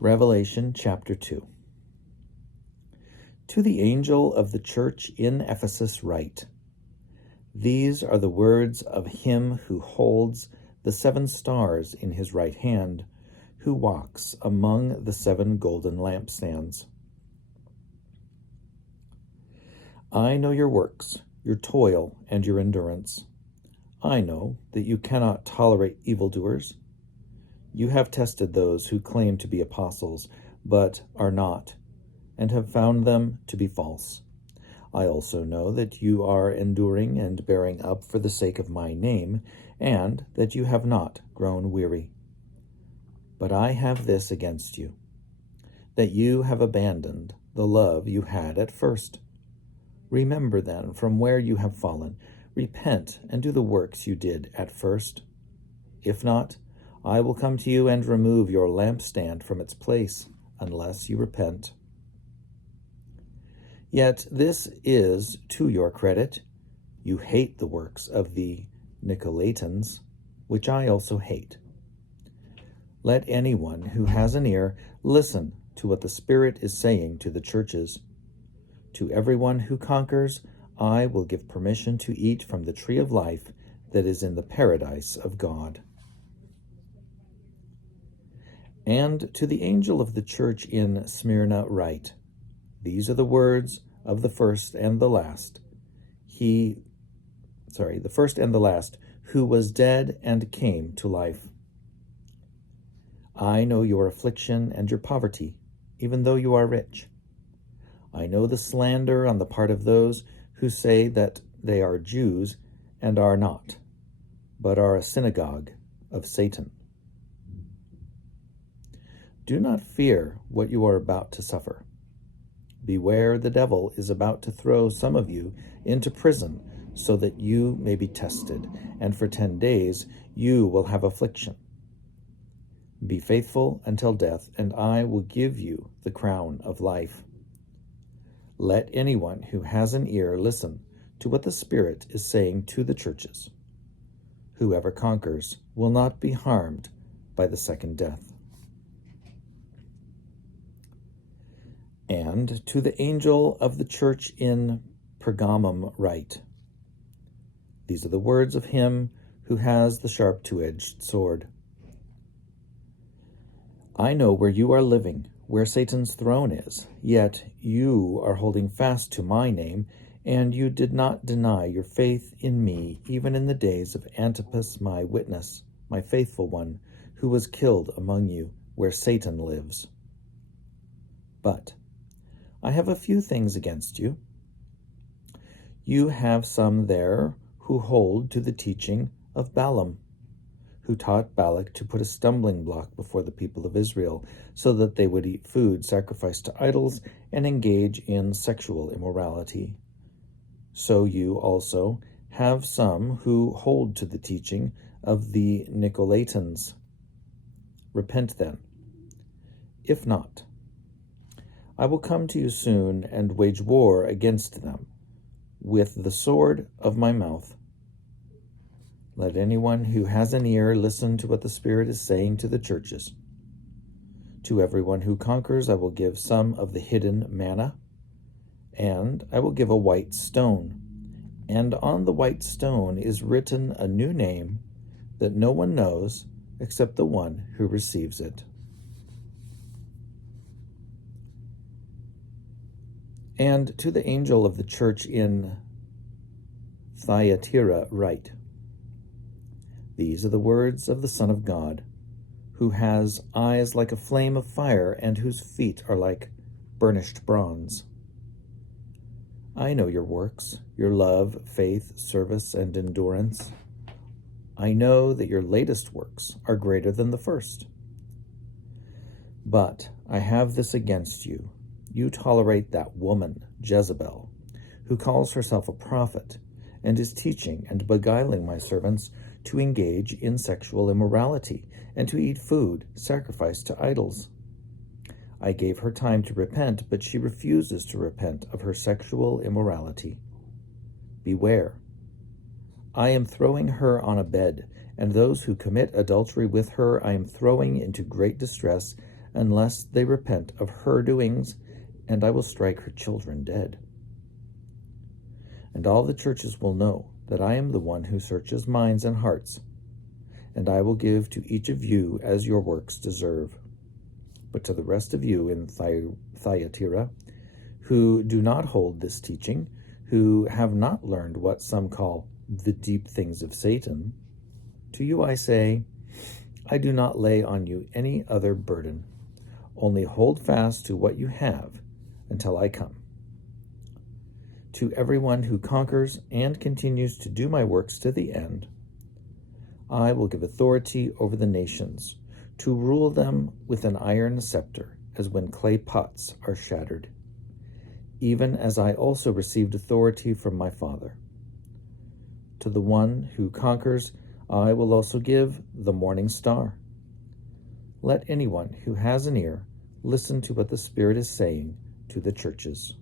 Revelation chapter 2. To the angel of the church in Ephesus write, These are the words of him who holds the 7 stars in his right hand, who walks among the 7 golden lampstands. I know your works, your toil, and your endurance. I know that you cannot tolerate evildoers. You have tested those who claim to be apostles, but are not, and have found them to be false. I also know that you are enduring and bearing up for the sake of my name, and that you have not grown weary. But I have this against you, that you have abandoned the love you had at first. Remember then from where you have fallen, repent and do the works you did at first. If not, I will come to you and remove your lampstand from its place, unless you repent. Yet this is to your credit. You hate the works of the Nicolaitans, which I also hate. Let anyone who has an ear listen to what the Spirit is saying to the churches. To everyone who conquers, I will give permission to eat from the tree of life that is in the paradise of God. And to the angel of the church in Smyrna write, These are the words of the first and the last. The first and the last, who was dead and came to life. I know your affliction and your poverty, even though you are rich. I know the slander on the part of those who say that they are Jews and are not, but are a synagogue of Satan. Do not fear what you are about to suffer. Beware, the devil is about to throw some of you into prison so that you may be tested, and for 10 days you will have affliction. Be faithful until death, and I will give you the crown of life. Let anyone who has an ear listen to what the Spirit is saying to the churches. Whoever conquers will not be harmed by the second death. And to the angel of the church in Pergamum write, These are the words of him who has the sharp 2-edged sword. I know where you are living, where Satan's throne is, yet you are holding fast to my name, and you did not deny your faith in me, even in the days of Antipas my witness, my faithful one, who was killed among you, where Satan lives. But I have a few things against you. You have some there who hold to the teaching of Balaam, who taught Balak to put a stumbling block before the people of Israel, so that they would eat food sacrificed to idols and engage in sexual immorality. So you also have some who hold to the teaching of the Nicolaitans. Repent then. If not, I will come to you soon and wage war against them with the sword of my mouth. Let anyone who has an ear listen to what the Spirit is saying to the churches. To everyone who conquers, I will give some of the hidden manna, and I will give a white stone. And on the white stone is written a new name that no one knows except the one who receives it. And to the angel of the church in Thyatira write, These are the words of the Son of God, who has eyes like a flame of fire and whose feet are like burnished bronze. I know your works, your love, faith, service, and endurance. I know that your latest works are greater than the first. But I have this against you. You tolerate that woman, Jezebel, who calls herself a prophet and is teaching and beguiling my servants to engage in sexual immorality and to eat food sacrificed to idols. I gave her time to repent, but she refuses to repent of her sexual immorality. Beware. I am throwing her on a bed, and those who commit adultery with her I am throwing into great distress, unless they repent of her doings, and I will strike her children dead. And all the churches will know that I am the one who searches minds and hearts, and I will give to each of you as your works deserve. But to the rest of you in Thyatira, who do not hold this teaching, who have not learned what some call the deep things of Satan, to you I say, I do not lay on you any other burden. Only hold fast to what you have until I come. To everyone who conquers and continues to do my works to the end, I will give authority over the nations, to rule them with an iron scepter, as when clay pots are shattered, even as I also received authority from my Father. To the one who conquers, I will also give the morning star. Let anyone who has an ear listen to what the Spirit is saying to the churches.